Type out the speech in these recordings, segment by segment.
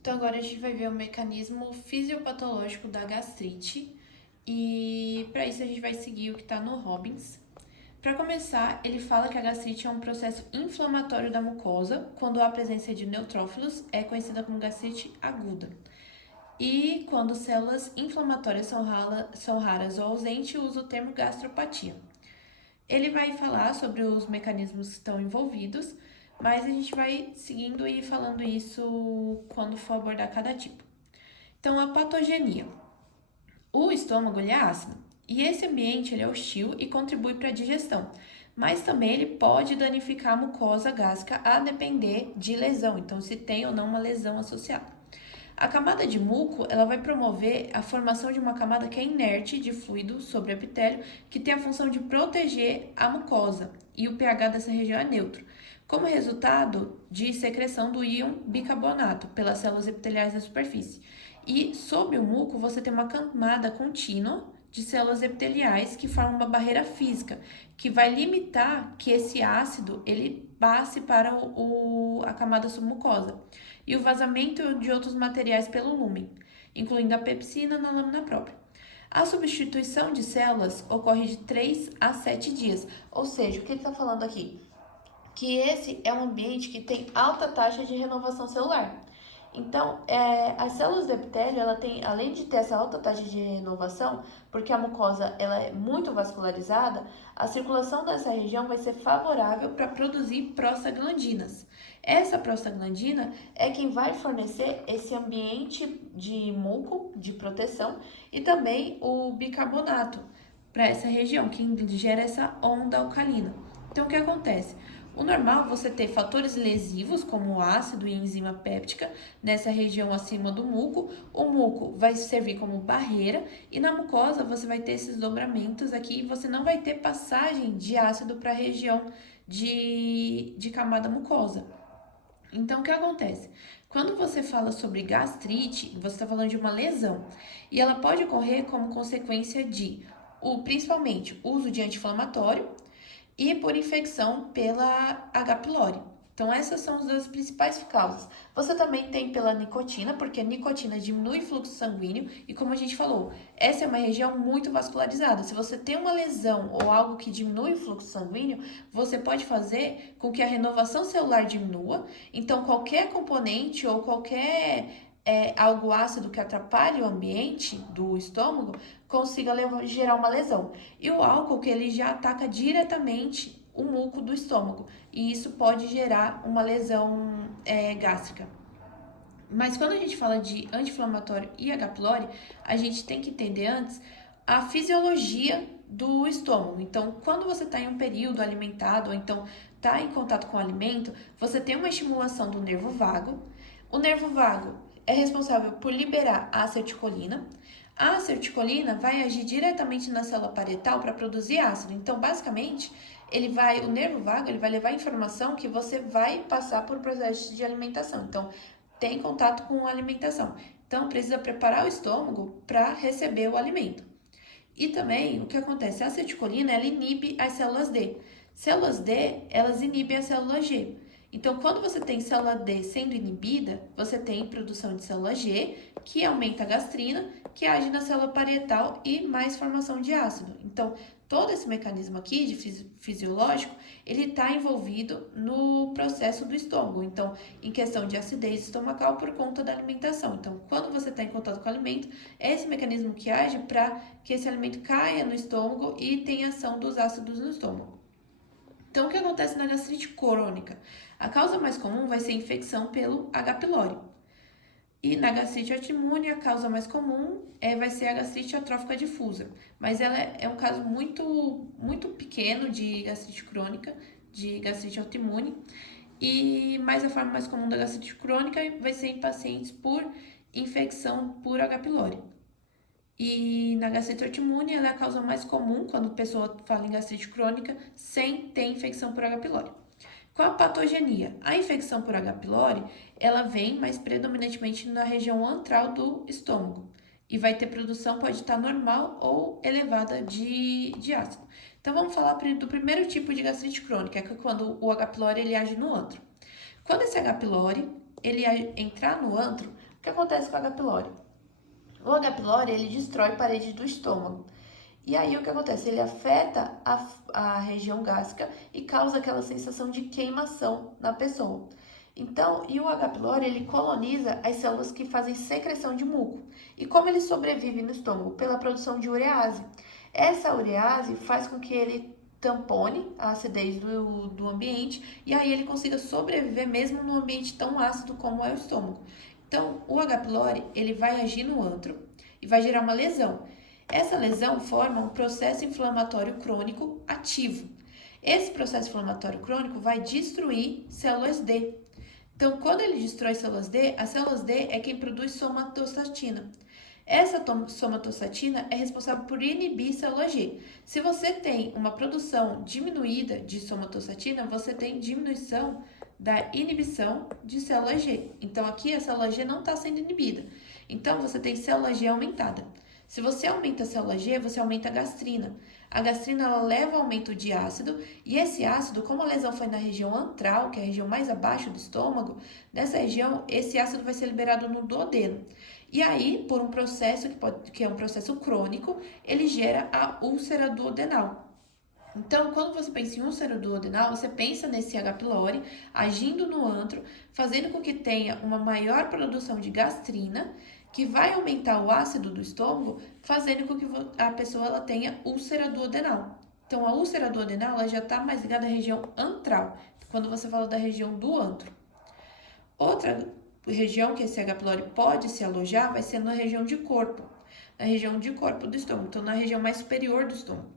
Então, agora a gente vai ver o mecanismo fisiopatológico da gastrite e para isso a gente vai seguir o que está no Robbins. Para começar, ele fala que a gastrite é um processo inflamatório da mucosa, quando há presença de neutrófilos, é conhecida como gastrite aguda. E quando células inflamatórias são raras ou ausentes, usa o termo gastropatia. Ele vai falar sobre os mecanismos que estão envolvidos, mas a gente vai seguindo e falando isso quando for abordar cada tipo. Então, a patogenia. O estômago ele é ácido e esse ambiente ele é hostil e contribui para a digestão, mas também ele pode danificar a mucosa gástrica a depender de lesão, então se tem ou não uma lesão associada. A camada de muco, ela vai promover a formação de uma camada que é inerte de fluido sobre o epitélio, que tem a função de proteger a mucosa, e o pH dessa região é neutro, como resultado de secreção do íon bicarbonato pelas células epiteliais da superfície. E sob o muco, você tem uma camada contínua de células epiteliais que formam uma barreira física, que vai limitar que esse ácido ele passe para a camada submucosa e o vazamento de outros materiais pelo lúmen, incluindo a pepsina na lâmina própria. A substituição de células ocorre de 3 a 7 dias, ou seja, o que ele está falando aqui? Que esse é um ambiente que tem alta taxa de renovação celular. Então, as células do epitélio, ela tem, além de ter essa alta taxa de renovação, porque a mucosa ela é muito vascularizada, a circulação dessa região vai ser favorável para produzir prostaglandinas. Essa prostaglandina é quem vai fornecer esse ambiente de muco, de proteção, e também o bicarbonato para essa região, que gera essa onda alcalina. Então, o que acontece? O normal é você ter fatores lesivos, como o ácido e enzima péptica, nessa região acima do muco. O muco vai servir como barreira e na mucosa você vai ter esses dobramentos aqui e você não vai ter passagem de ácido para a região de camada mucosa. Então, o que acontece? Quando você fala sobre gastrite, você está falando de uma lesão e ela pode ocorrer como consequência de, principalmente, uso de anti-inflamatório e por infecção pela H. pylori. Então, essas são as duas principais causas. Você também tem pela nicotina, porque a nicotina diminui o fluxo sanguíneo e, como a gente falou, essa é uma região muito vascularizada. Se você tem uma lesão ou algo que diminui o fluxo sanguíneo, você pode fazer com que a renovação celular diminua. Então, qualquer componente ou qualquer algo ácido que atrapalhe o ambiente do estômago consiga gerar uma lesão. E o álcool que ele já ataca diretamente o muco do estômago e isso pode gerar uma lesão gástrica. Mas quando a gente fala de anti-inflamatório e H. pylori, a gente tem que entender antes a fisiologia do estômago. Então, quando você está em um período alimentado ou então está em contato com o alimento, você tem uma estimulação do nervo vago. O nervo vago é responsável por liberar a acetilcolina. A acetilcolina vai agir diretamente na célula parietal para produzir ácido. Então, basicamente, o nervo vago, ele vai levar informação que você vai passar por processo de alimentação. Então, tem contato com a alimentação. Então, precisa preparar o estômago para receber o alimento. E também, o que acontece? A acetilcolina, ela inibe as células D. Células D, elas inibem a célula G. Então, quando você tem célula D sendo inibida, você tem produção de célula G, que aumenta a gastrina, que age na célula parietal e mais formação de ácido. Então, todo esse mecanismo aqui de fisiológico, ele está envolvido no processo do estômago. Então, em questão de acidez estomacal por conta da alimentação. Então, quando você está em contato com o alimento, é esse mecanismo que age para que esse alimento caia no estômago e tenha ação dos ácidos no estômago. Então, o que acontece na gastrite crônica? A causa mais comum vai ser infecção pelo H. pylori. E na gastrite autoimune, a causa mais comum vai ser a gastrite atrófica difusa. Mas ela é um caso muito pequeno de gastrite crônica, de gastrite autoimune. Mas a forma mais comum da gastrite crônica vai ser em pacientes por infecção por H. pylori. E na gastrite autoimune, ela é a causa mais comum quando a pessoa fala em gastrite crônica sem ter infecção por H. pylori. Qual a patogenia? A infecção por H. pylori, ela vem mais predominantemente na região antral do estômago e vai ter produção, pode estar normal ou elevada de ácido. Então, vamos falar do primeiro tipo de gastrite crônica, que é quando o H. pylori ele age no antro. Quando esse H. pylori ele entrar no antro, O que acontece com o H. pylori? O H. pylori, ele destrói parede do estômago. E aí o que acontece? Ele afeta a região gástrica e causa aquela sensação de queimação na pessoa. Então, e o H. pylori, ele coloniza as células que fazem secreção de muco. E como ele sobrevive no estômago? Pela produção de urease. Essa urease faz com que ele tampone a acidez do ambiente e aí ele consiga sobreviver mesmo num ambiente tão ácido como é o estômago. Então, o H. pylori, ele vai agir no antro e vai gerar uma lesão. Essa lesão forma um processo inflamatório crônico ativo. Esse processo inflamatório crônico vai destruir células D. Então, quando ele destrói células D, as células D é quem produz somatostatina. Essa somatostatina é responsável por inibir célula G. Se você tem uma produção diminuída de somatostatina, você tem diminuição da inibição de célula G. Então, aqui a célula G não está sendo inibida. Então, você tem célula G aumentada. Se você aumenta a célula G, você aumenta a gastrina. A gastrina ela leva ao aumento de ácido, e esse ácido, como a lesão foi na região antral, que é a região mais abaixo do estômago, nessa região esse ácido vai ser liberado no duodeno. E aí, por um processo que é um processo crônico, ele gera a úlcera duodenal. Então, quando você pensa em úlcera duodenal, você pensa nesse H. pylori agindo no antro, fazendo com que tenha uma maior produção de gastrina, que vai aumentar o ácido do estômago, fazendo com que a pessoa ela tenha úlcera duodenal. Então, a úlcera duodenal ela já está mais ligada à região antral, quando você fala da região do antro. Outra região que esse H. pylori pode se alojar vai ser na região de corpo do estômago, então na região mais superior do estômago.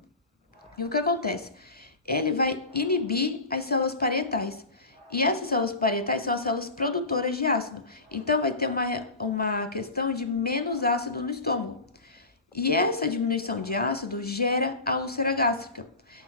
E o que acontece? Ele vai inibir as células parietais. E essas células parietais são as células produtoras de ácido. Então, vai ter uma questão de menos ácido no estômago. E essa diminuição de ácido gera a úlcera gástrica.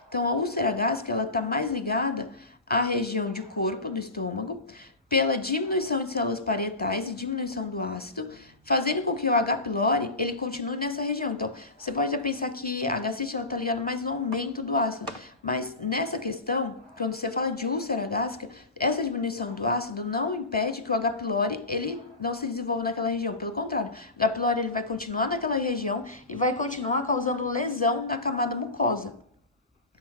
Então, a úlcera gástrica está mais ligada à região de corpo do estômago, pela diminuição de células parietais e diminuição do ácido, fazendo com que o H. pylori ele continue nessa região. Então, você pode pensar que a gastrite está ligada mais no aumento do ácido, mas nessa questão, quando você fala de úlcera gástrica, essa diminuição do ácido não impede que o H. pylori ele não se desenvolva naquela região. Pelo contrário, o H. pylori ele vai continuar naquela região e vai continuar causando lesão na camada mucosa.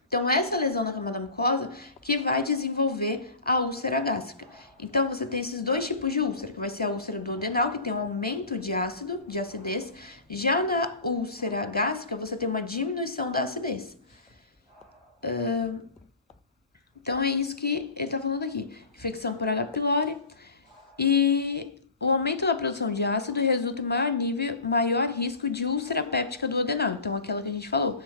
Então, essa lesão na camada mucosa que vai desenvolver a úlcera gástrica. Então, você tem esses dois tipos de úlcera, que vai ser a úlcera duodenal, que tem um aumento de ácido, de acidez. Já na úlcera gástrica, você tem uma diminuição da acidez. Então, é isso que ele está falando aqui. Infecção por H. pylori e o aumento da produção de ácido resulta em maior risco de úlcera péptica duodenal. Então, aquela que a gente falou.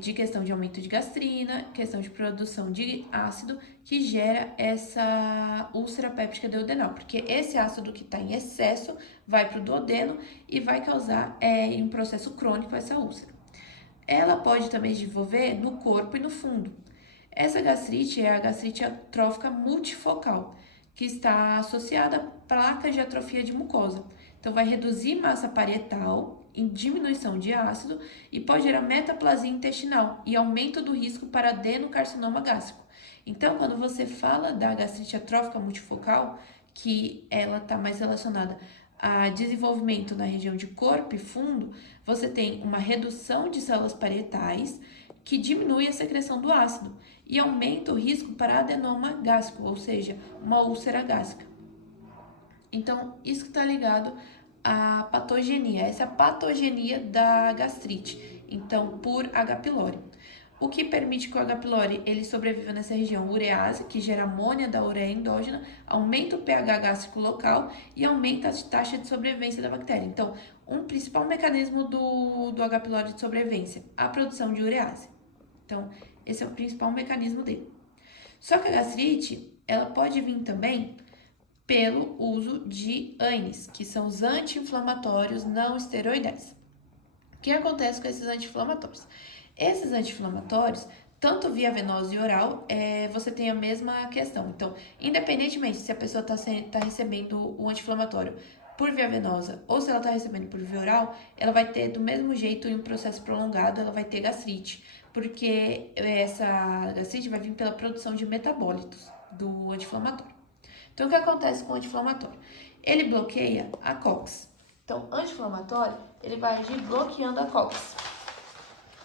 De questão de aumento de gastrina, questão de produção de ácido, que gera essa úlcera péptica duodenal, porque esse ácido que está em excesso vai para o duodeno e vai causar em um processo crônico essa úlcera. Ela pode também desenvolver no corpo e no fundo. Essa gastrite é a gastrite atrófica multifocal, que está associada a placas de atrofia de mucosa. Então, vai reduzir massa parietal, em diminuição de ácido e pode gerar metaplasia intestinal e aumento do risco para adenocarcinoma gástrico. Então, quando você fala da gastrite atrófica multifocal, que ela está mais relacionada a desenvolvimento na região de corpo e fundo, você tem uma redução de células parietais que diminui a secreção do ácido e aumenta o risco para adenoma gástrico, ou seja, uma úlcera gástrica. Então, isso que está ligado à patogenia, essa é a patogenia da gastrite, então, por H. pylori. O que permite que o H. pylori ele sobreviva nessa região? Urease, que gera amônia da ureia endógena, aumenta o pH gástrico local e aumenta a taxa de sobrevivência da bactéria. Então, um principal mecanismo do H. pylori de sobrevivência, a produção de urease. Então, esse é o principal mecanismo dele. Só que a gastrite, ela pode vir também pelo uso de ANES, que são os anti-inflamatórios não esteroidais. O que acontece com esses anti-inflamatórios? Esses anti-inflamatórios, tanto via venosa e oral, você tem a mesma questão. Então, independentemente se a pessoa está recebendo o anti-inflamatório por via venosa ou se ela está recebendo por via oral, ela vai ter do mesmo jeito em um processo prolongado, ela vai ter gastrite, porque essa gastrite vai vir pela produção de metabólitos do anti-inflamatório. Então, o que acontece com o anti-inflamatório? Ele bloqueia a COX. Então, anti-inflamatório, ele vai agir bloqueando a COX.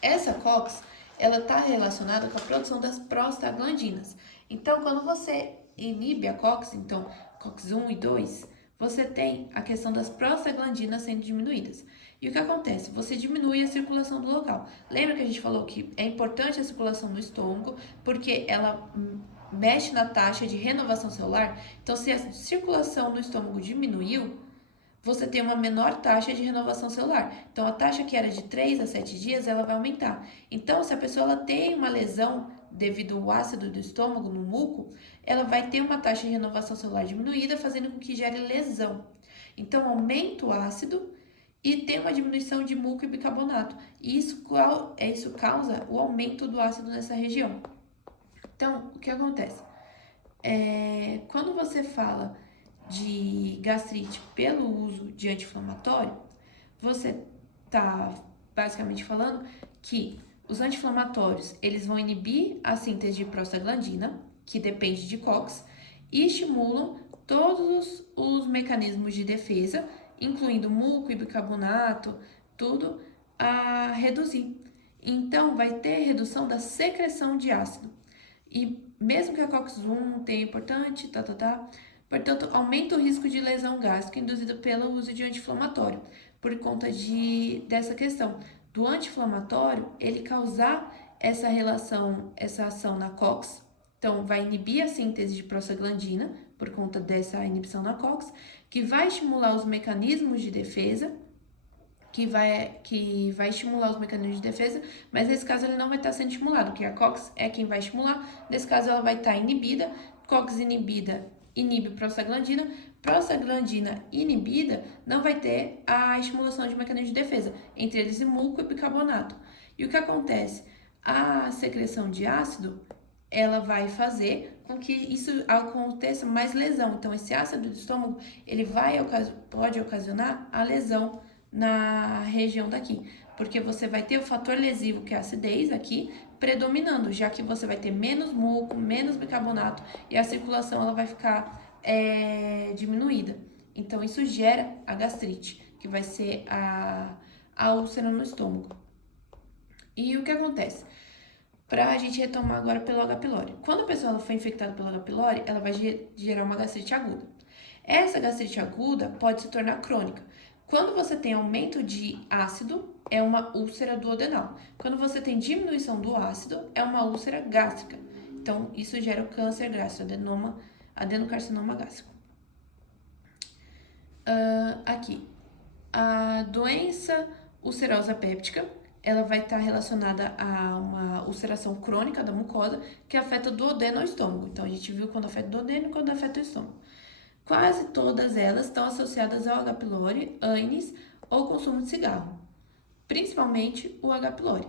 Essa COX, ela está relacionada com a produção das prostaglandinas. Então, quando você inibe a COX, então COX 1 e 2, você tem a questão das prostaglandinas sendo diminuídas. E o que acontece? Você diminui a circulação do local. Lembra que a gente falou que é importante a circulação no estômago, porque ela mexe na taxa de renovação celular? Então, se a circulação no estômago diminuiu, você tem uma menor taxa de renovação celular. Então, a taxa que era de 3 a 7 dias, ela vai aumentar. Então, se a pessoa ela tem uma lesão devido ao ácido do estômago, no muco, ela vai ter uma taxa de renovação celular diminuída, fazendo com que gere lesão. Então, aumenta o ácido e tem uma diminuição de muco e bicarbonato. E isso causa o aumento do ácido nessa região. Então, o que acontece? Quando você fala de gastrite pelo uso de anti-inflamatório, você está basicamente falando que os anti-inflamatórios, eles vão inibir a síntese de prostaglandina, que depende de COX, e estimulam todos os mecanismos de defesa, incluindo muco e bicarbonato, tudo, a reduzir. Então, vai ter redução da secreção de ácido. E mesmo que a COX-1 tenha importante, portanto, aumenta o risco de lesão gástrica induzido pelo uso de anti-inflamatório, por conta dessa questão do anti-inflamatório, ele causar essa relação, essa ação na COX, então vai inibir a síntese de prostaglandina, por conta dessa inibição na COX, que vai estimular os mecanismos de defesa, que vai estimular os mecanismos de defesa, mas nesse caso ele não vai estar sendo estimulado, porque a COX é quem vai estimular, nesse caso ela vai estar inibida, COX inibida inibe prostaglandina, prostaglandina inibida não vai ter a estimulação de mecanismos de defesa, entre eles muco e bicarbonato. E o que acontece? A secreção de ácido, ela vai fazer com que isso aconteça mais lesão. Então, esse ácido do estômago, ele pode ocasionar a lesão na região daqui, porque você vai ter o fator lesivo, que é a acidez aqui, predominando, já que você vai ter menos muco, menos bicarbonato e a circulação ela vai ficar diminuída. Então, isso gera a gastrite, que vai ser a úlcera no estômago. E o que acontece? Para a gente retomar agora pelo H. pylori. Quando a pessoa foi infectada pelo H. pylori, ela vai gerar uma gastrite aguda. Essa gastrite aguda pode se tornar crônica. Quando você tem aumento de ácido, é uma úlcera duodenal. Quando você tem diminuição do ácido, é uma úlcera gástrica. Então, isso gera o câncer gástrico, adenocarcinoma gástrico. Aqui, a doença ulcerosa péptica, ela vai estar relacionada a uma ulceração crônica da mucosa que afeta o duodeno ao estômago. Então, a gente viu quando afeta o duodeno e quando afeta o estômago. Quase todas elas estão associadas ao H. pylori, ANES ou consumo de cigarro, principalmente o H. pylori.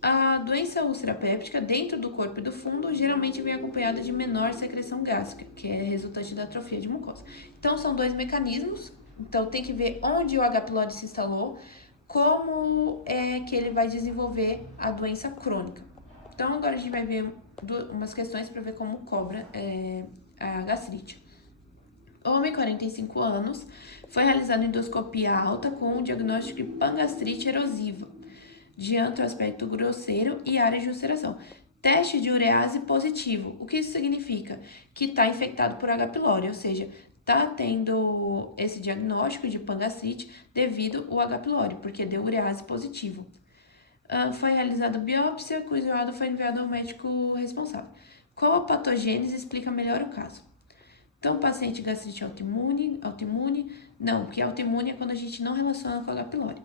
A doença úlcera péptica dentro do corpo e do fundo geralmente vem acompanhada de menor secreção gástrica, que é resultante da atrofia de mucosa. Então, são dois mecanismos. Então, tem que ver onde o H. pylori se instalou, como é que ele vai desenvolver a doença crônica. Então, agora a gente vai ver umas questões para ver como cobra a gastrite. Homem, 45 anos, foi realizada endoscopia alta com o diagnóstico de pangastrite erosiva, de aspecto grosseiro e área de ulceração. Teste de urease positivo. O que isso significa? Que está infectado por H. pylori, ou seja, está tendo esse diagnóstico de pangastrite devido ao H. pylori, porque deu urease positivo. Foi realizada biópsia, cujo laudo foi enviado ao médico responsável. Qual a patogênese explica melhor o caso? Então, paciente gastrite autoimune? Não, porque autoimune é quando a gente não relaciona com H. pylori.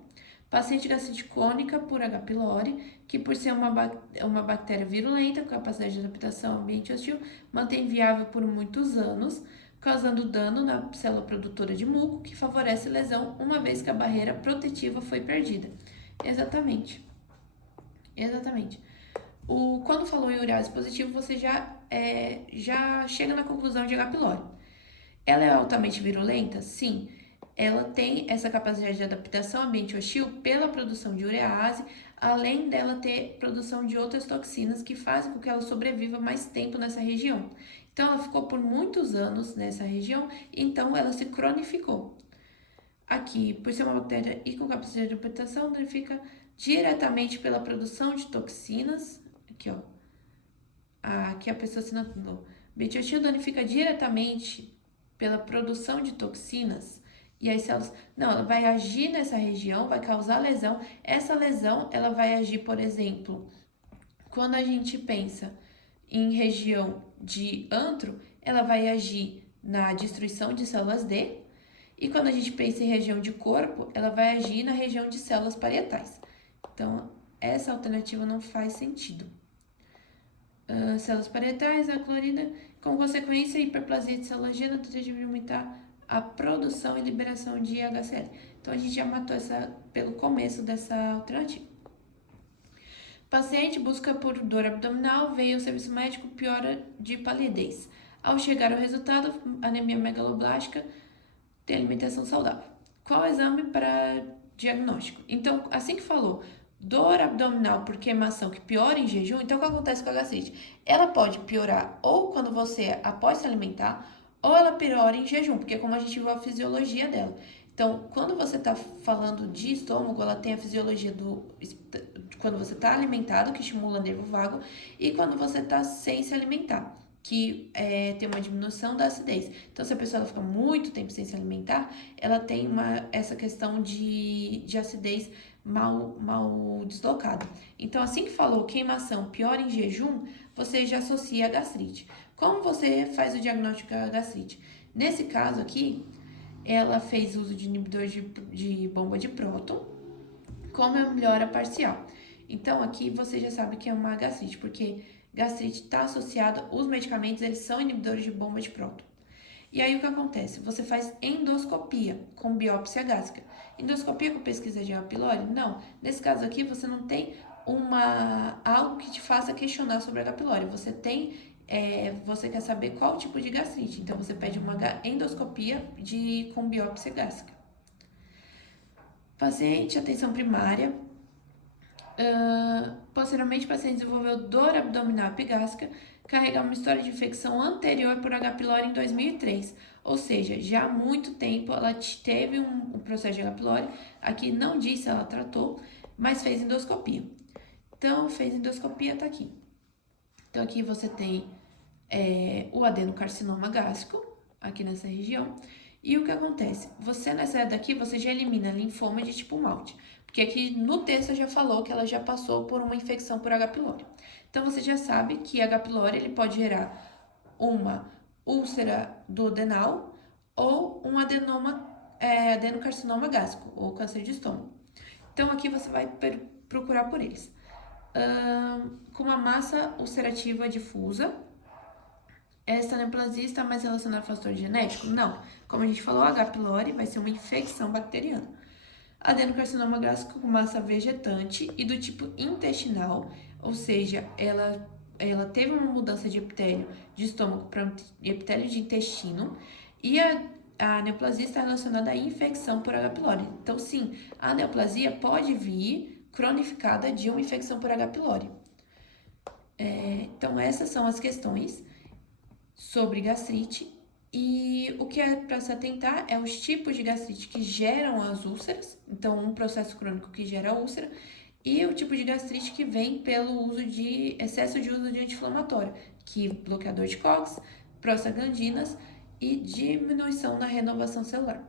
Paciente gastrite crônica por H. pylori, que por ser uma bactéria virulenta, com capacidade de adaptação ao ambiente hostil, mantém viável por muitos anos, causando dano na célula produtora de muco, que favorece lesão, uma vez que a barreira protetiva foi perdida. Exatamente. Quando falou em urease positivo, você já chega na conclusão de H. pylori. Ela é altamente virulenta? Sim. Ela tem essa capacidade de adaptação ao ambiente hostil pela produção de urease, além dela ter produção de outras toxinas que fazem com que ela sobreviva mais tempo nessa região. Então, ela ficou por muitos anos nessa região, então ela se cronificou. Aqui, por ser uma bactéria e com capacidade de adaptação, danifica diretamente pela produção de toxinas. Aqui, ó. Aqui a pessoa assinalou. Betiotil danifica diretamente pela produção de toxinas e as células... Não, ela vai agir nessa região, vai causar lesão. Essa lesão, ela vai agir, por exemplo, quando a gente pensa em região de antro, ela vai agir na destruição de células D. E quando a gente pensa em região de corpo, ela vai agir na região de células parietais. Então, essa alternativa não faz sentido. Células parietais, a clorina, como consequência, a hiperplasia de célula gena tende a aumentar a produção e liberação de HCl. Então, a gente já matou essa pelo começo dessa alternativa. Paciente busca por dor abdominal, veio ao serviço médico, piora de palidez. Ao chegar ao resultado, anemia megaloblástica, tem alimentação saudável. Qual o exame para diagnóstico? Então, assim que falou, dor abdominal por queimação que piora em jejum, então o que acontece com a gastrite? Ela pode piorar ou quando você após se alimentar, ou ela piora em jejum, porque como a gente viu a fisiologia dela. Então, quando você está falando de estômago, ela tem a fisiologia quando você está alimentado, que estimula o nervo vago, e quando você está sem se alimentar, que tem uma diminuição da acidez. Então, se a pessoa fica muito tempo sem se alimentar, ela tem essa questão de acidez mal deslocada. Então, assim que falou queimação pior em jejum, você já associa a gastrite. Como você faz o diagnóstico da gastrite? Nesse caso aqui, ela fez uso de inibidor de bomba de próton, como é melhora parcial. Então, aqui você já sabe que é uma gastrite, porque gastrite está associada, os medicamentos, eles são inibidores de bomba de próton. E aí, o que acontece? Você faz endoscopia com biópsia gástrica. Endoscopia com pesquisa de H. pylori? Não. Nesse caso aqui, você não tem algo que te faça questionar sobre H. pylori. Você quer saber qual tipo de gastrite. Então, você pede uma endoscopia com biópsia gástrica. Paciente, atenção primária. Posteriormente, o paciente desenvolveu dor abdominal epigástrica, carrega uma história de infecção anterior por H. pylori em 2003, ou seja, já há muito tempo ela teve um processo de H. pylori, aqui não diz se ela tratou, mas fez endoscopia. Então, fez endoscopia, tá aqui. Então, aqui você tem o adenocarcinoma gástrico, aqui nessa região, e o que acontece? Você, nessa daqui, você já elimina linfoma de tipo Malte. Porque aqui no texto já falou que ela já passou por uma infecção por H. pylori. Então, você já sabe que H. pylori ele pode gerar uma úlcera duodenal ou um adenocarcinoma gástrico, ou câncer de estômago. Então, aqui você vai procurar por eles. Com uma massa ulcerativa difusa. Essa neoplasia está mais relacionada ao fator genético? Não. Como a gente falou, H. pylori vai ser uma infecção bacteriana. Adenocarcinoma gástrico com massa vegetante e do tipo intestinal, ou seja, ela teve uma mudança de epitélio de estômago para epitélio de intestino, e a neoplasia está relacionada à infecção por H. pylori. Então, sim, a neoplasia pode vir cronificada de uma infecção por H. pylori. Então, essas são as questões sobre gastrite. E o que é para se atentar é os tipos de gastrite que geram as úlceras, então um processo crônico que gera a úlcera, e o tipo de gastrite que vem pelo excesso de uso de anti-inflamatório, que bloqueador de COX, prostaglandinas e diminuição na renovação celular.